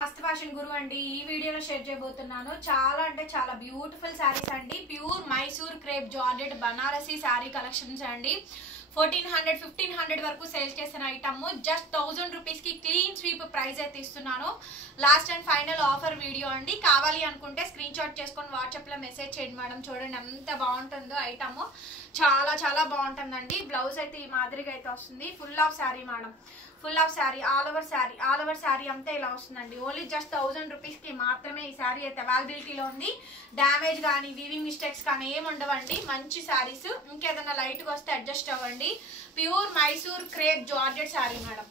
First fashion గురు అండి ఈ వీడియోలో షేర్ చేయబోతున్నాను చాలా అంటే చాలా బ్యూటిఫుల్ సారీస్ అండి pure Mysore crepe georgette Banarasi sorry collections అండి 1400 1500 వరకు సేల్ చేసిన ఐటమ్ జస్ట్ 1000 రూపీస్ కి క్లీన్ స్వీప్ ప్రైస్ అయితే ఇస్తున్నాను last and final offer video అండి కావాలి అనుకుంటే స్క్రీన్ షాట్ చేసుకొని వాట్సాప్ లో మెసేజ్ చేయండి మేడం చూడండి ఎంత బాగుంటుందో ఐటమ్ చాలా చాలా బాగుంటుందండి బ్లౌజ్ అయితే ఈ మాదిరిగా అయితే వస్తుంది full of sorry madam full of sorry all over sorry అంతా ఇలా వస్తుందండి ఓన్లీ జస్ట్ 1000 రూపీస్ కి మాత్రమే ఈ సారీ అయితే అవైలబిలిటీలో ఉంది డ్యామేజ్ కానీ వీవింగ్ మిస్టేక్స్ కానీ ఏమి ఉండవండి మంచి సారీస్ ఇంకేదైనా లైట్ గా వస్తే అడ్జస్ట్ అవ్వండి pure Mysore crepe georgette sorry madam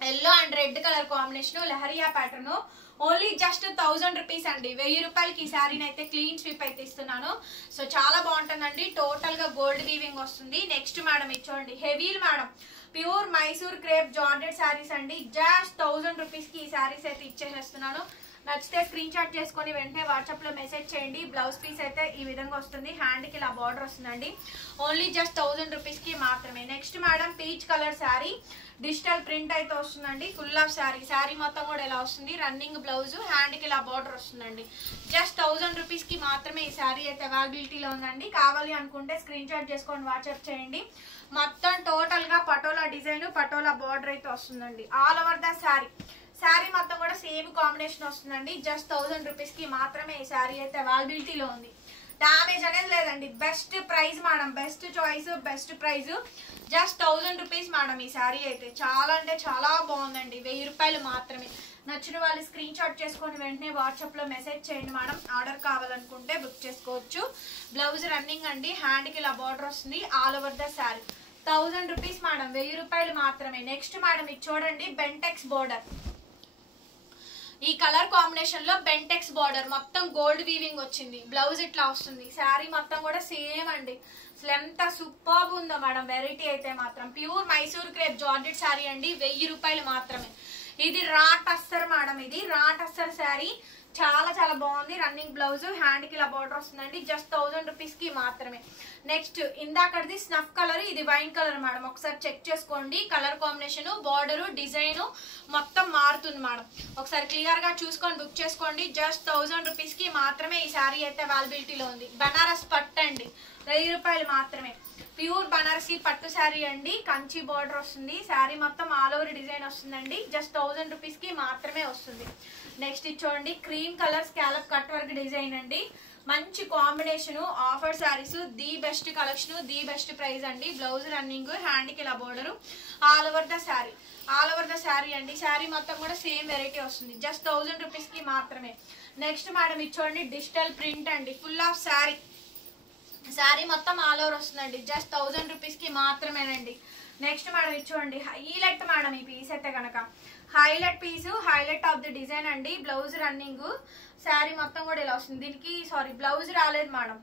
yellow and red colour combination leheriya pattern only just 1000 rupees అండి 1000 రూపాయలకి ఈ సారీని అయితే క్లీన్ స్వీప్ అయితే ఇస్తున్నాను సో చాలా బాగుంటుందండి టోటల్ గా గోల్డ్ వీవింగ్ వస్తుంది నెక్స్ట్ మేడం ఇది చూడండి heavy madam pure Mysore crepe georgette saris అండి జస్ట్ 1000 రూపీస్ కి ఈ సారీస్ అయితే ఇచ్చేసేస్తున్నాను నచ్చితే స్క్రీన్ షాట్ చేసుకొని వెంటనే వాట్సాప్ లో మెసేజ్ చేయండి బ్లౌజ్ పీస్ అయితే ఈ విధంగా వస్తుంది హ్యాండ్ కి ఇలా బార్డర్ వస్తుందండి ఓన్లీ జస్ట్ 1000 రూపీస్ కి మాత్రమే next madam peach colour sari digital print అయితే వస్తుందండి ఫుల్ ఆఫ్ శారీ మొత్తం కూడా ఇలా వస్తుంది రన్నింగ్ బ్లౌజ్ హ్యాండ్ కి ఇలా బార్డర్ వస్తుందండి జస్ట్ 1000 రూపీస్ కి మాత్రమే ఈ శారీ అయితే అవైలబిలిటీలో ఉందండి కావాలి అనుకుంటే స్క్రీన్ షాట్ చేసుకొని వాట్సాప్ చేయండి మొత్తం టోటల్ గా పటోలా డిజైన్ పటోలా బార్డర్ అయితే వస్తుందండి ఆల్ ఓవర్ ద శారీ మొత్తం కూడా సేమ్ కాంబినేషన్ వస్తుందండి జస్ట్ 1000 రూపీస్ కి మాత్రమే ఈ శారీ అయితే అవైలబిలిటీలో ఉంది డామేజ్ అనేది లేదండి best price madam best choice best price just 1000 rupees madam ఈ శారీ అయితే చాలా అంటే చాలా బాగుందండి 1000 రూపాయలు మాత్రమే నచ్చిన వాళ్ళు స్క్రీన్ షాట్ చేసుకొని వెంటనే వాట్సాప్ లో మెసేజ్ చేయండి మేడం ఆర్డర్ కావాలనుకుంటే బుక్ చేసుకోవచ్చు బ్లౌజ్ రన్నింగ్ అండి హ్యాండ్ కి ఇలా బార్డర్ వస్తుంది all over the sari 1000 rupees madam 1000 రూపాయలు మాత్రమే నెక్స్ట్ మేడం ఇది చూడండి బెంటెక్స్ బోర్డర్ ఈ కలర్ కాంబినేషన్ లో బెంటెక్స్ బార్డర్ మొత్తం గోల్డ్ వీవింగ్ వచ్చింది బ్లౌజ్ ఇట్లా వస్తుంది శారీ మొత్తం కూడా సేమ్ అండి అసలు ఎంత సూపర్ ఉందో మేడం వెరైటీ అయితే మాత్రం pure Mysore crepe georgette sari అండి 1000 రూపాయలు మాత్రమే ఇది రా టస్సర్ మేడం ఇది రా టస్సర్ శారీ చాలా చాలా బాగుంది రన్నింగ్ బ్లౌజ్ హ్యాండ్ కి ఇలా బార్డర్ వస్తుందండి జస్ట్ 1000 రూపీస్ కి మాత్రమే నెక్స్ట్ ఇందాకది స్నఫ్ కలర్ ఇది వైన్ కలర్ మేడం ఒకసారి చెక్ చేసుకోండి కలర్ కాంబినేషన్ బార్డర్ డిజైన్ మొత్తం మారుతుంది మేడం ఒకసారి క్లియర్ గా చూసుకొని బుక్ చేసుకోండి జస్ట్ 1000 రూపీస్ కి మాత్రమే ఈ శారీ అయితే అవైలబిలిటీలో ఉంది బనారస్ పట్టు అండి 1000 రూపాయలు మాత్రమే ప్యూర్ బనారసి పట్టు శారీ అండి కంచి బార్డర్ వస్తుంది శారీ మొత్తం ఆల్ ఓవర్ డిజైన్ వస్తుందండి జస్ట్ 1000 రూపీస్ కి మాత్రమే వస్తుంది నెక్స్ట్ ఇది చూడండి cream colour scallop cut work design అండి మంచి combination offer saris the best collection the best price అండి బ్లౌజ్ రన్నింగ్ హ్యాండ్ కి ఇలా border all over the sari అండి శారీ మొత్తం కూడా సేమ్ వెరైటీ వస్తుంది జస్ట్ 1000 రూపీస్ కి మాత్రమే నెక్స్ట్ మేడం ఇది చూడండి డిజిటల్ ప్రింట్ అండి ఫుల్ ఆఫ్ శారీ మొత్తం ఆల్ ఓవర్ వస్తుందండి జస్ట్ 1000 రూపీస్ కి మాత్రమేనండి నెక్స్ట్ మేడం ఇది చూడండి హైలైట్ మేడం ఈ పీస్ అయితే కనుక highlight piece highlight of the design అండి బ్లౌజ్ రన్నింగ్ శారీ మొత్తం కూడా ఇలా వస్తుంది దీనికి సారీ బ్లౌజ్ రాలేదు మేడం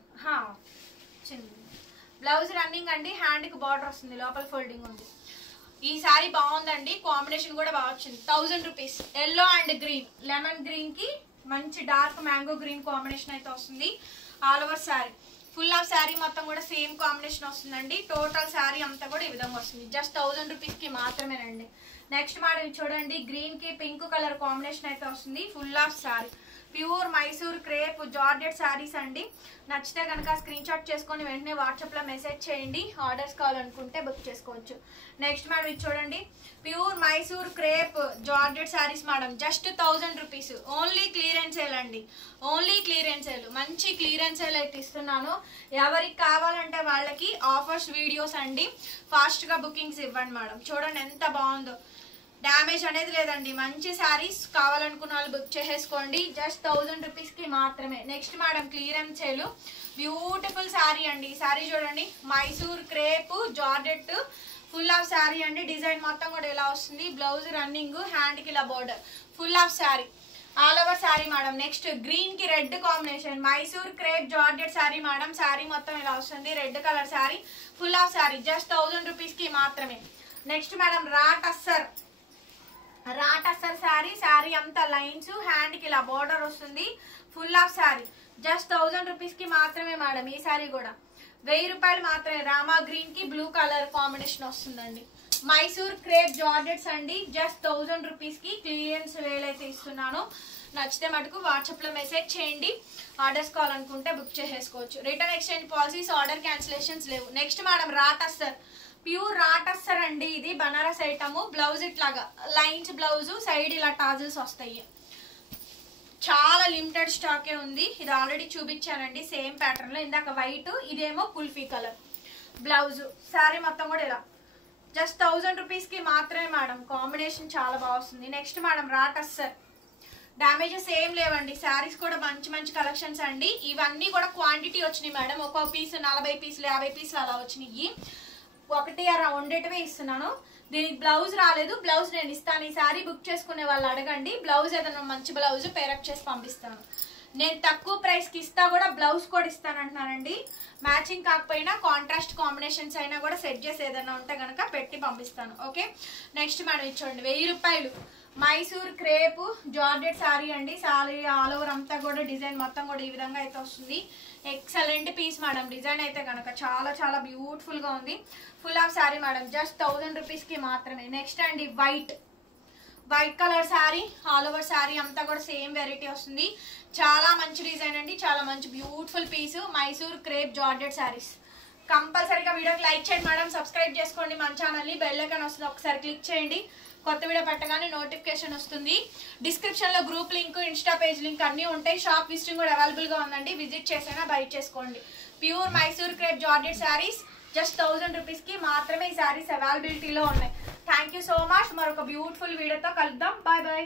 బ్లౌజ్ రన్నింగ్ అండి హ్యాండ్ కి బార్డర్ వస్తుంది లోపల ఫోల్డింగ్ ఉంది ఈ శారీ బాగుందండి కాంబినేషన్ కూడా బాగా వచ్చింది 1000 rupees yellow and green lemon green కి మంచి డార్క్ మ్యాంగో గ్రీన్ కాంబినేషన్ అయితే వస్తుంది all over sari full of sari మొత్తం కూడా సేమ్ కాంబినేషన్ వస్తుందండి టోటల్ శారీ అంతా కూడా ఈ విధంగా వస్తుంది జస్ట్ 1000 రూపీస్ కి మాత్రమేనండి నెక్స్ట్ మేడం చూడండి గ్రీన్ కి పింక్ కలర్ కాంబినేషన్ అయితే వస్తుంది full of sari pure Mysore crepe georgette saris అండి నచ్చితే కనుక స్క్రీన్ షాట్ చేసుకొని వెంటనే వాట్సాప్ లో మెసేజ్ చేయండి ఆర్డర్స్ కావాలనుకుంటే బుక్ చేసుకోవచ్చు నెక్స్ట్ మేడం ఇది చూడండి pure Mysore crepe georgette saris madam just 1000 rupees only clearance sale అండి ఓన్లీ క్లియరెన్స్ సేల్ మంచి క్లియరెన్స్ సేల్ అయితే ఇస్తున్నాను ఎవరికి కావాలంటే వాళ్ళకి ఆఫర్స్ వీడియోస్ అండి ఫాస్ట్ గా బుకింగ్స్ ఇవ్వండి మేడం చూడండి ఎంత బాగుందో డ్యామేజ్ అనేది లేదండి మంచి శారీస్ కావాలనుకున్న వాళ్ళు బుక్ చేసేసుకోండి జస్ట్ 1000 రూపీస్ కి మాత్రమే next madam clearance sale beautiful sari అండి ఈ శారీ చూడండి Mysore crepe georgette full of sari అండి డిజైన్ మొత్తం కూడా ఇలా వస్తుంది బ్లౌజ్ రన్నింగ్ హ్యాండ్ కి ఇలా border full of sari all over sari madam next green కి red combination Mysore crepe georgette sari madam sari మొత్తం ఇలా వస్తుంది red colour sari full of sari just 1000 rupees కి మాత్రమే నెక్స్ట్ మేడం రా టస్సర్ శారీ అంతా లైన్స్ హ్యాండ్ కి ఇలా బోర్డర్ వస్తుంది full of sari just 1000 rupees కి మాత్రమే మేడం ఈ శారీ కూడా 1000 రూపాయలు మాత్రమే రామా గ్రీన్ కి బ్లూ కలర్ కాంబినేషన్ వస్తుందండి మైసూర్ క్రేప్ జార్జెట్స్ అండి. జస్ట్ 1000 రూపీస్కి క్లియరెన్స్ వేల్ అయితే ఇస్తున్నాను. నచ్చితే మటుకు వాట్సాప్లో మెసేజ్ చేయండి. ఆర్డర్స్ కావాలనుకుంటే బుక్ చేసేసుకోవచ్చు. Return exchange policies, order cancellations లేవు. నెక్స్ట్ మేడం రాటస్సర్, ప్యూర్ రాటస్సర్ అండి. ఇది బనారస్ ఐటమ్. బ్లౌజ్ ఇట్లాగా లైన్స్ బ్లౌజ్, సైడ్ ఇలా టాజిల్స్ వస్తాయి. చాలా లిమిటెడ్ స్టాకే ఉంది. ఇది ఆల్రెడీ చూపించానండి సేమ్ ప్యాటర్న్ లో. ఇందాక వైట్, ఇదేమో కుల్ఫీ కలర్ బ్లౌజ్. శారీ మొత్తం కూడా ఇలా జస్ట్ 1000 రూపీస్కి మాత్రమే మేడం. కాంబినేషన్ చాలా బాగా వస్తుంది. Next madam రాటస్సర్. డ్యామేజెస్ ఏం లేవండి. శారీస్ కూడా మంచి మంచి కలెక్షన్స్ అండి. ఇవన్నీ కూడా క్వాంటిటీ వచ్చినాయి మేడం. ఒక్కో పీస్ 40 పీసులు 50 పీసులు అలా వచ్చినాయి. ఒకటి అలా ఉండేటివే ఇస్తున్నాను. దీనికి బ్లౌజ్ రాలేదు. బ్లౌజ్ నేను ఇస్తాను. ఈ శారీ బుక్ చేసుకునే వాళ్ళు అడగండి. బ్లౌజ్ ఏదైనా మంచి బ్లౌజ్ పేరప్ చేసి పంపిస్తాను. నేను తక్కువ ప్రైస్కి ఇస్తా కూడా బ్లౌజ్ కూడా ఇస్తాను అంటున్నానండి. మ్యాచింగ్ కాకపోయినా కాంట్రాస్ట్ కాంబినేషన్స్ అయినా కూడా సెట్ చేసి ఏదైనా ఉంటే కనుక పెట్టి పంపిస్తాను. ఓకే. నెక్స్ట్ మేడం ఇచ్చోండి 1000 రూపాయలు మైసూర్ క్రేప్ జార్జెట్ శారీ అండి. శారీ ఆల్ ఓవర్ అంతా కూడా డిజైన్ మొత్తం కూడా ఈ విధంగా అయితే వస్తుంది. Excellent piece madam. డిజైన్ అయితే కనుక చాలా చాలా బ్యూటిఫుల్గా ఉంది. Full of sari madam. Just 1000 రూపీస్కి మాత్రమే. నెక్స్ట్ అండి white colour sari. All over sari అంతా కూడా సేమ్ వెరైటీ వస్తుంది. చాలా మంచి డిజైన్ అండి. చాలా మంచి beautiful piece. Mysore crepe georgette saris. కంపల్సరీగా వీడియోకి లైక్ చేయండి మేడం. సబ్స్క్రైబ్ చేసుకోండి మన ఛానల్ని. బెల్ ఐకాన్ వస్తుంది, ఒకసారి క్లిక్ చేయండి. కొత్త వీడియో పెట్టగానే నోటిఫికేషన్ వస్తుంది. డిస్క్రిప్షన్లో group link, Insta page link అన్నీ ఉంటాయి. షాప్ విజిటింగ్ కూడా అవైలబుల్గా ఉందండి. విజిట్ చేసైనా బై చేసుకోండి. Pure Mysore crepe georgette saris just 1000 రూపీస్కి మాత్రమే ఈ శారీస్ అవైలబిలిటీలో ఉన్నాయి. Thank you so much. మరొక బ్యూటిఫుల్ వీడియోతో కలుద్దాం. Bye bye.